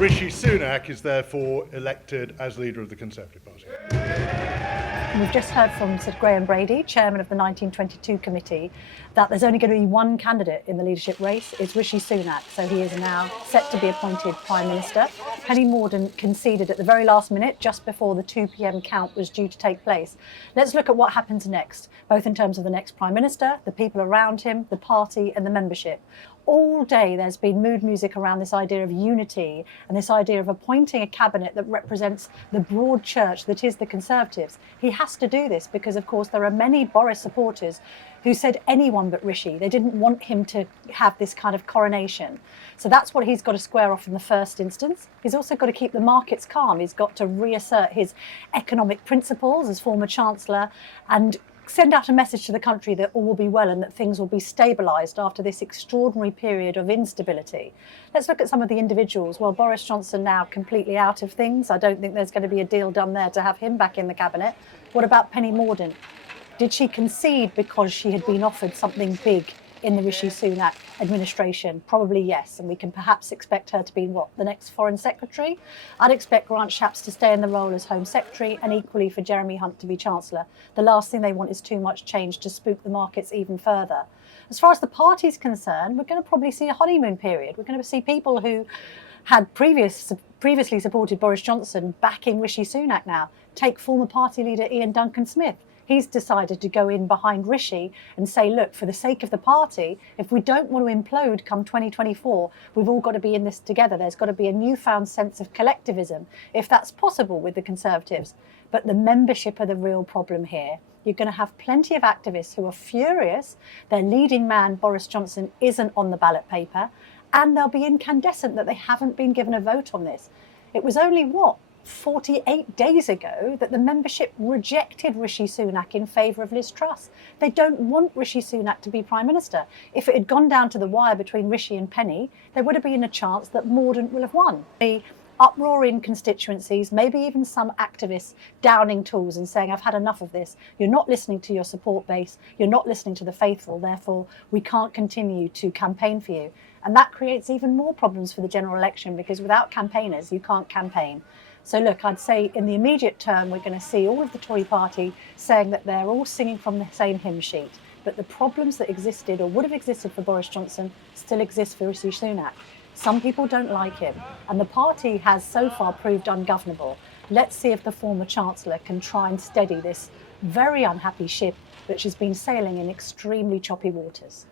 Rishi Sunak is therefore elected as leader of the Conservative Party. We've just heard from Sir Graham Brady, chairman of the 1922 committee, that there's only going to be one candidate in the leadership race. It's Rishi Sunak, so he is now set to be appointed Prime Minister. Penny Mordaunt conceded at the very last minute, just before the 2 p.m. count was due to take place. Let's look at what happens next, both in terms of the next Prime Minister, the people around him, the party and the membership. All day there's been mood music around this idea of unity and this idea of appointing a cabinet that represents the broad church that is the Conservatives. He has to do this because, of course, there are many Boris supporters who said anyone but Rishi. They didn't want him to have this kind of coronation. So that's what he's got to square off in the first instance. He's also got to keep the markets calm. He's got to reassert his economic principles as former Chancellor and send out a message to the country that all will be well and that things will be stabilised after this extraordinary period of instability. Let's look at some of the individuals. Well, Boris Johnson now completely out of things. I don't think there's going to be a deal done there to have him back in the cabinet. What about Penny Mordaunt? Did she concede because she had been offered something big in the Rishi Sunak administration? Probably yes, and we can perhaps expect her to be, the next Foreign Secretary? I'd expect Grant Shapps to stay in the role as Home Secretary and equally for Jeremy Hunt to be Chancellor. The last thing they want is too much change to spook the markets even further. As far as the party's concerned, we're going to probably see a honeymoon period. We're going to see people who had previously supported Boris Johnson backing Rishi Sunak now. Take former party leader Ian Duncan-Smith. He's decided to go in behind Rishi and say, look, for the sake of the party, if we don't want to implode come 2024, we've all got to be in this together. There's got to be a newfound sense of collectivism, if that's possible with the Conservatives. But the membership are the real problem here. You're going to have plenty of activists who are furious. Their leading man, Boris Johnson, isn't on the ballot paper. And they'll be incandescent that they haven't been given a vote on this. It was only, 48 days ago that the membership rejected Rishi Sunak in favour of Liz Truss. They don't want Rishi Sunak to be Prime Minister. If it had gone down to the wire between Rishi and Penny, there would have been a chance that Mordaunt will have won. The uproar in constituencies, maybe even some activists downing tools and saying, I've had enough of this. You're not listening to your support base. You're not listening to the faithful. Therefore, we can't continue to campaign for you. And that creates even more problems for the general election because without campaigners, you can't campaign. So look, I'd say in the immediate term, we're going to see all of the Tory party saying that they're all singing from the same hymn sheet. But the problems that existed or would have existed for Boris Johnson still exist for Rishi Sunak. Some people don't like him. And the party has so far proved ungovernable. Let's see if the former Chancellor can try and steady this very unhappy ship which has been sailing in extremely choppy waters.